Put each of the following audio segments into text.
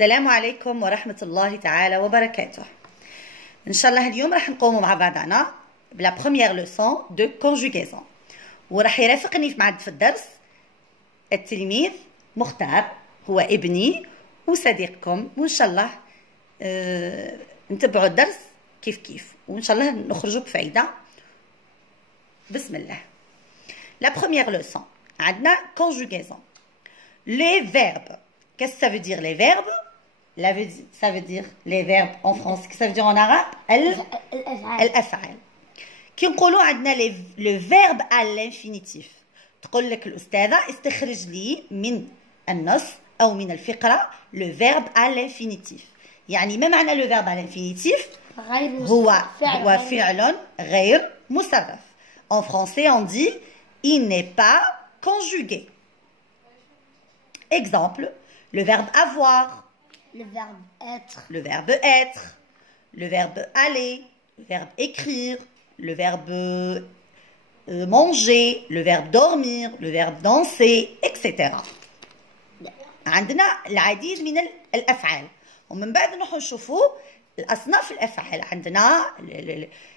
السلام عليكم ورحمة الله تعالى وبركاته. إن شاء الله اليوم راح نقوم مع بعضنا بلا بروميير لوسون دو كونجوغيزون، وراح يرافقني في الدرس التلميذ مختار، هو ابني وصديقكم، وإن شاء الله نتبعوا الدرس كيف وإن شاء الله نخرجوا بفائدة. بسم الله. La première leçon, عندنا conjugaison. Les verbes. Qu'est-ce que ça veut dire les verbes? Ça veut dire les verbes en français. Qu'est-ce que ça veut dire en arabe? الأفعال. كي نقولوا عندنا le verbe à l'infinitif. تقول لك الأستاذة استخرج لي من النص أو من الفقرة le verbe à l'infinitif. يعني ما معنى le verbe à l'infinitif؟ هو فعل غير مصرف. En français on dit il n'est pas conjugué. Exemple, le verbe avoir, le verbe être, le verbe aller, le verbe écrire, le verbe manger, le verbe dormir, le verbe danser, etc. عندنا العديد من الأفعال، ومن بعد نروح نشوفوا الأصناف الأفعال. عندنا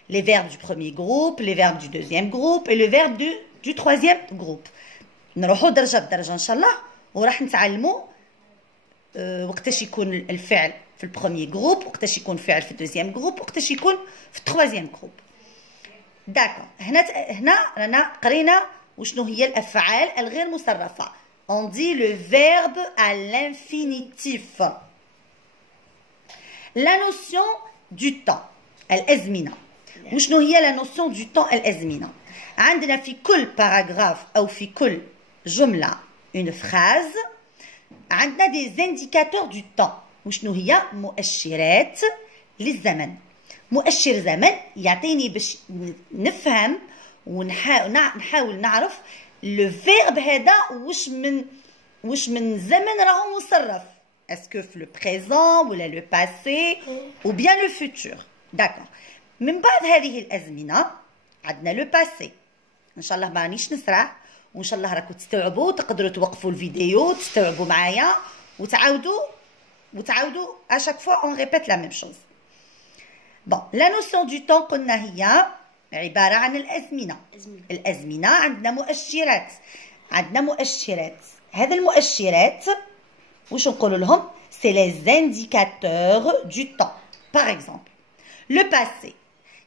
les verbes du premier groupe, les verbes du deuxième groupe et le verbe du troisième groupe. نروحوا درجة بدرجة إن شاء الله، وراح نتعلموا وقتاش يكون الفعل في البروميير جروب، وقتاش يكون الفعل في الدوزيام جروب، وقتاش يكون في التروازيام جروب. داكور. هنا رانا قرينا وشنو هي الأفعال الغير مصرفة. On dit le verbe à l'infinitif. La notion du temps الأزمنة. وشنو هي la notion du temps الأزمنة؟ عندنا في كل باراغراف أو في كل جملة une phrase عندنا des indicateurs du temps. وشنو هي؟ مؤشرات للزمن. مؤشر زمن يعطيني باش نفهم ونحاول نعرف لو فيرب هذا واش من زمن راهو مصرف. اسكو في لو بريزون ولا لو باسي ou bien le futur. داكور. من بعد هذه الازمنه عندنا لو باسي. ان شاء الله ما رانيش نسرع، وان شاء الله راكم تستوعبوا، تقدروا توقفوا الفيديو تستوعبوا معايا وتعاودوا à chaque fois on répète la même chose. Bon, la notion du temps قلنا هي عبارة عن الأزمنة. الأزمنة عندنا مؤشرات. هذه المؤشرات واش نقولوا لهم؟ c'est les indicateurs du temps. Par exemple, le passé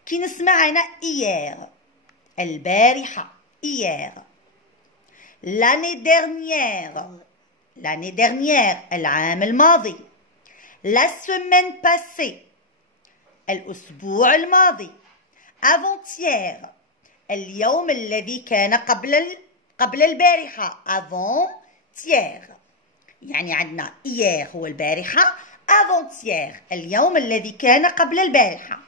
كي نسمع هنا hier، البارحة hier. L'année dernière العام الماضي. La semaine passée الأسبوع الماضي. avant-hier اليوم الذي كان قبل البارحة avant-hier. يعني عندنا hier هو البارحة، avant-hier اليوم الذي كان قبل البارحة.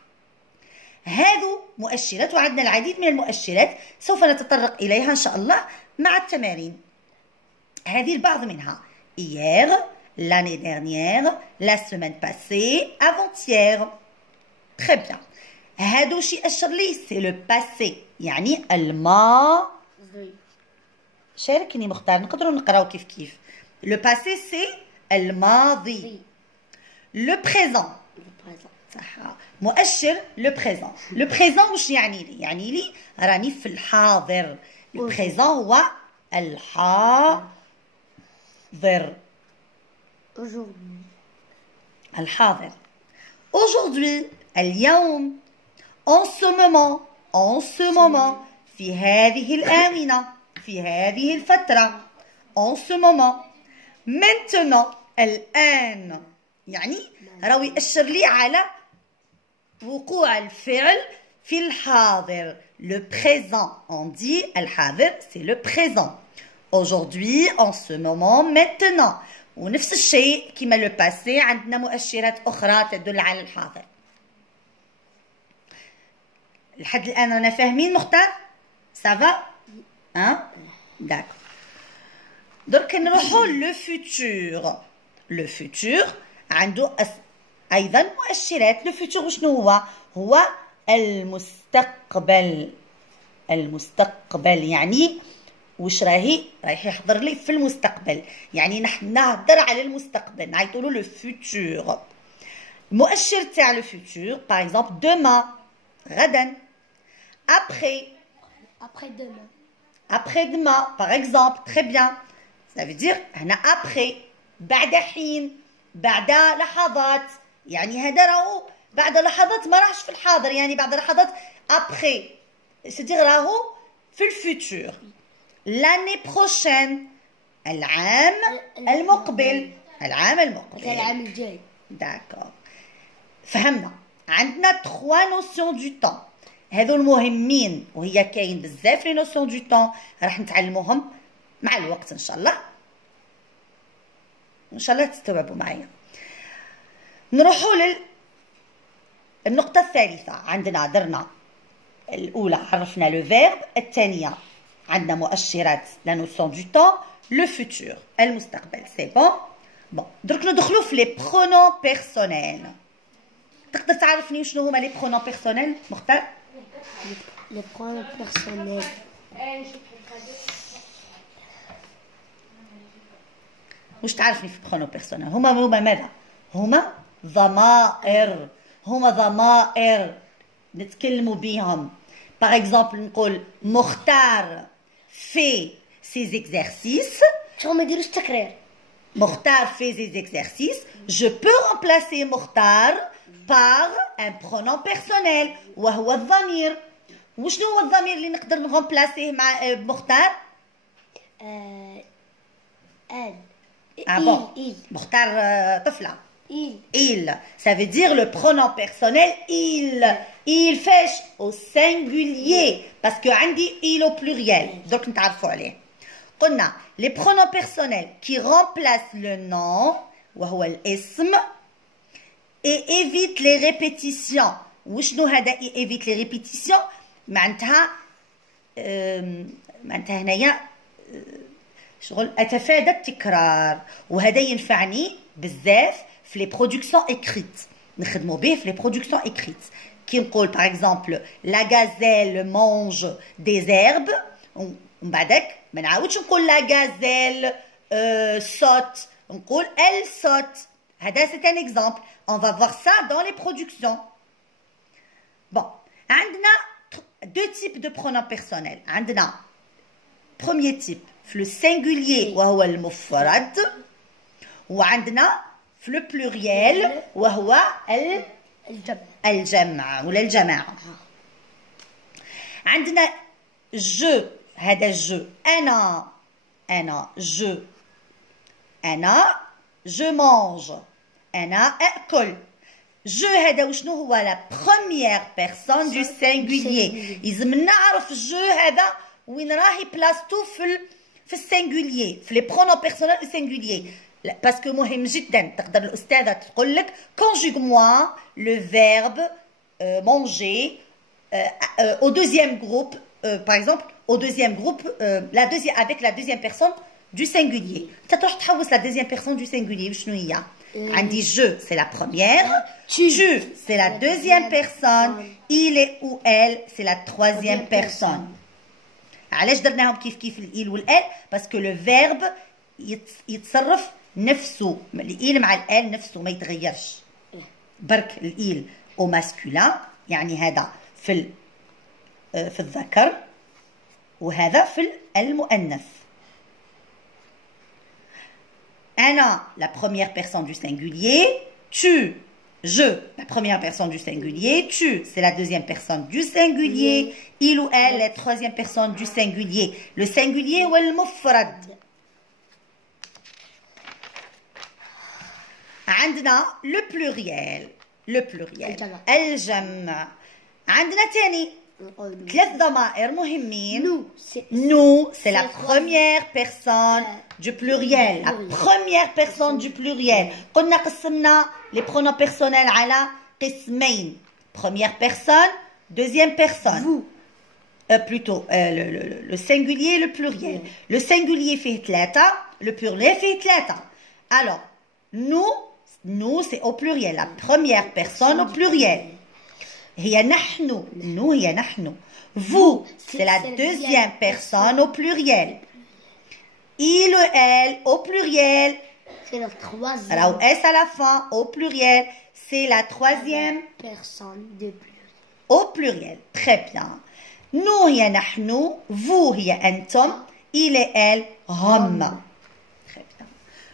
هذو مؤشرات، وعندنا العديد من المؤشرات سوف نتطرق إليها إن شاء الله مع التمارين. هذه البعض منها hier, l'année dernière, la semaine passée, avant-hier. Très bien. هادو شي أشر لي سي لو باسي، يعني الماضي. شاركني مختار، نقدروا نقراو كيف. لو باسي سي الماضي. لو بريزون صح، مؤشر لو بريزون. لو بريزون واش يعني لي؟ يعني لي راني في الحاضر. لو بريزون هو الحاضر. الحاضر. aujourd'hui اليوم. en ce moment في هذه الآونة، في هذه الفترة. en ce moment. maintenant الآن، يعني راهو يأشر لي على وقوع الفعل في الحاضر. le présent on dit الحاضر c'est le présent. aujourd'hui en ce moment maintenant. ونفس الشيء كما لو باسي عندنا مؤشرات أخرى تدل على الحاضر. لحد الآن رانا فاهمين مختار؟ سافا؟ داكور. درك نروحو لو فوتور. لو فوتور عنده أيضا مؤشرات. لو فوتور وشنو هو المستقبل. المستقبل يعني واش راهي يحضر لي في المستقبل، يعني نحن نهضر على المستقبل نعيطوا له لو فوتور. المؤشر تاع لو فوتور باغ اكزومبل دوما غدا، ابخي Après demain. après demain par exemple. très bien, ça veut dire هنا après بعد حين، بعد لحظات، يعني هذا راهو بعد لحظات ما راحش في الحاضر، يعني بعد لحظات après c'est-à-dire راهو في الفوتور. l'année prochaine العام المقبل، العام المقبل، العام الجاي. داكور. فهمنا عندنا 3 نوسيون دو طون، هذو المهمين، وهي كاين بزاف لي نوسيون دو طون راح نتعلموهم مع الوقت ان شاء الله، ان شاء الله تستوعبوا معايا. نروحوا النقطة الثالثة. عندنا درنا الأولى عرفنا لو فيرب، الثانية عندنا مؤشرات لا نوسيون دو طون، لو فوتور المستقبل. سي بون درك ندخلوا في لي برونون بيرسونيل. تقدر تعرفني شنو هما لي برونون بيرسونيل مختار؟ Les pronoms personnels. واش تعرفني في برونون بيرسونيل؟ هما ماذا؟ هما ضمائر، هما ضمائر نتكلموا بهم. باغ اكزومبل نقول مختار في سي زيكزارسيس، شغل ما يديروش تكرار. مختار fait des exercices, je peux remplacer مختار par un pronom personnel وهو الضمير. وشنو هو الضمير اللي نقدر نغمبلاسيه مع مختار؟ elle. bon. مختار طفلة. Il. Ça veut dire le pronom personnel il. Il فاش au singulier parce que عندي il au pluriel. donc نتعرفوا عليه. قلنا les pronoms personnels qui remplacent le nom وهو الاسم et évite les répétitions. وشنو هذا évite les répétitions؟ معناتها هنايا شغل اتفادى التكرار، وهذا ينفعني بزاف في لي برودكسيون اكريت، نخدموا به في لي برودكسيون اكريت. كي نقول باغ اكزومبل لا غازيل مونج دي زيرب، ومن بعدك ما نعاودش نقول لا غازيل saute، نقول elle saute. هذا c'est un exemple. On va voir ça dans les productions. Bon, عندنا deux types de pronoms personnels. عندنا premier type في le singulier وهو المفرد، وعندنا في le pluriel وهو الجمع ولا الجماعة. عندنا je، هذا je، أنا je mange، أنا أكل. je هذا وشنو هو لا première personne du singulier. لازم نعرف je هذا وين راهي بلاصتو في السينغوليي، في لي برونون بيرسونيل سينغوليي، باسكو مهم جدا. تقدر الأستاذة تقول لك conjugue moi le verbe manger au deuxième groupe par exemple au deuxième groupe avec la deuxième personne du singulier. تروح تحوس la deuxième personne du singulier وشنو هي؟ عندي je c'est la première، tu c'est la deuxième personne، il et ou elle c'est la troisième personne. علاش درناهم كيف الإيل والآل؟ باسكو لو فيرب يتصرف نفسه، الإيل مع الآل نفسه ما يتغيرش. برك الإيل او ماسكولين يعني هذا في الذكر، وهذا في المؤنث. أنا la première personne du singulier، tu je la première personne du singulier، tu c'est la deuxième personne du singulier، il ou elle la troisième personne du singulier. le singulier ou le mufrad. عندنا le pluriel الجمع. عندنا تاني 3 ضمائر مهمين. nous c'est la première personne du pluriel، la première personne du pluriel. قلنا قسمنا les pronoms personnels على قسمين، première personne deuxième personne. vous plutôt le singulier et le pluriel. le singulier فيه 3، le pluriel فيه 3. alors nous c'est au pluriel، la première personne au pluriel. هي نحن، nous هي نحن. vous c'est la deuxième personne au pluriel. Il ou elle au pluriel. C'est la troisième Alors, S à la fin au pluriel. C'est la troisième personne de pluriel. au pluriel. Très bien. Nous, هي نحن. Vous, هي أنتم. Il et elle, هم. Très bien.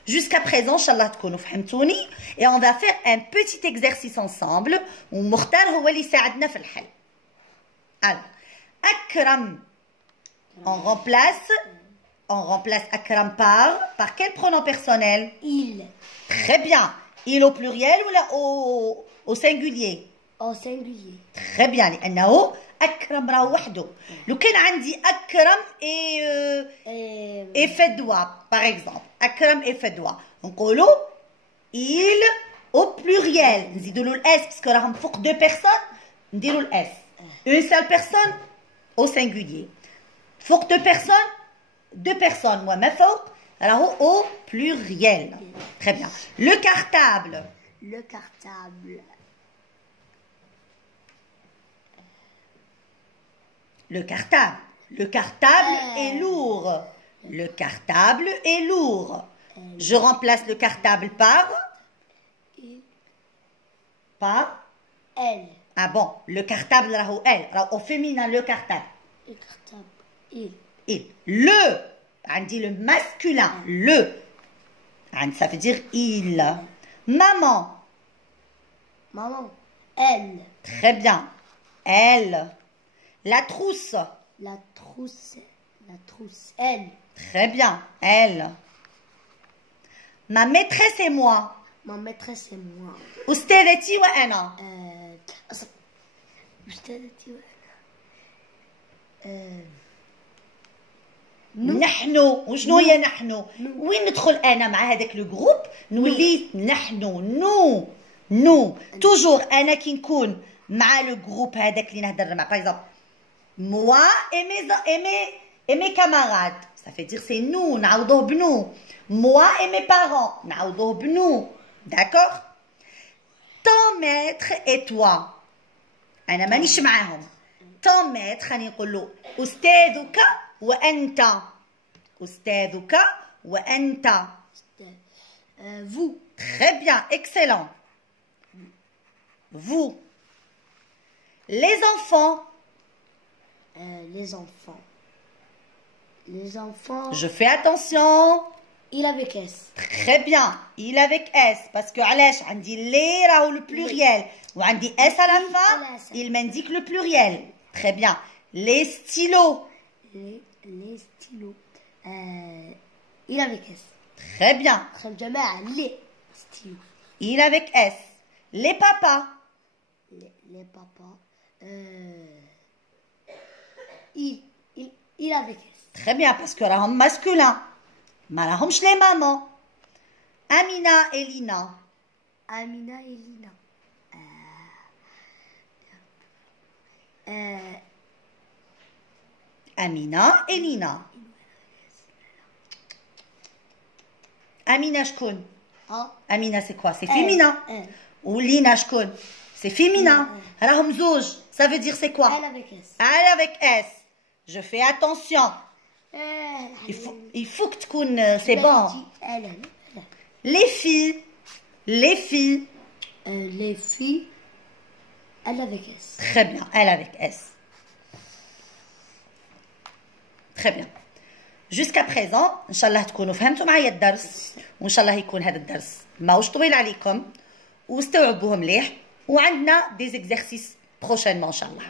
Jusqu'à présent, Inch'Allah تكونوا فهمتوني. Et on va faire un petit exercice ensemble. ومختار هو اللي يساعدنا في الحل. Alors, أكرم. On remplace أكرم par quel pronom personnel? Il. Très bien. Il au pluriel ou là au singulier? Au singulier. Très bien. لأنه أكرم راه وحده. لو كان عندي أكرم et فدوى par exemple. أكرم et فدوى. نقولوا il au pluriel. نزيدوا له الاس باسكو راهم فوق deux personnes. نديروا الاس. Une seule personne au singulier. فوق deux personnes. وما فوق راهو au pluriel. Très bien. Le cartable. Le cartable. Le cartable. Le cartable est lourd. Le cartable est lourd. Je remplace le cartable par Elle. Ah bon, le cartable راهو elle. راهو au féminin le cartable. Le cartable. Il. Il. Le. عندي le masculin. Le. Ça veut dire il. Maman. Maman. Elle. Très bien. Elle. La trousse. La trousse. La trousse. Elle. Très bien. Elle. Ma maîtresse et moi. Ma maîtresse et moi. أستاذتي وأنا. أستاذتي وأنا. نحن. وشنو هي نحن؟ وين ندخل أنا مع هذاك لو جروب؟ نولي نحن. نو. توجور أنا كي نكون مع لو جروب هذاك اللي نهضر مع باغ اكزومبل moi et mes camarades. Ça fait dire c'est nous. نعوضوه بنو. Moi et mes parents. نعوضوه بنو. D'accord? Ton maître et toi. أنا مانيش معاهم. Ton maître خلينا نقولوا أستاذك وأنت. أستاذك وأنت. Vous. Très bien, excellent. Vous. Les enfants. Les enfants. Les enfants. Je fais attention. Il avec S. Très bien. Il avec S. Parce que علاش عندي les راهو le pluriel. وعندي S à la fin. Il m'indique le pluriel. Très bien. Les stylos. Les stylos. Il avec S. Très bien. Les stylos. Il avec S. Les papas. Les papas. Il avec S. Très bien, parce que راهم masculin. ما راهمش les mamans. Amina et Lina. Amina et Lina. Amina et Lina. Amina شكون؟ Amina c'est quoi? C'est féminin. Ou Lina شكون? C'est féminin. راهم زوج. Ça veut dire c'est quoi? Elle avec S. Elle avec S. Je fais attention. Il faut que تكون c'est bon. Les filles. Les filles. Les filles. Elle avec S. Très bien. Elle avec S. Très bien. Jusqu'à présent ان شاء الله تكونوا فهمتوا معايا الدرس وان شاء الله يكون هذا الدرس ماهوش طويل عليكم واستوعبوه مليح وعندنا دي زيكزارسيس بروشينمون ان شاء الله.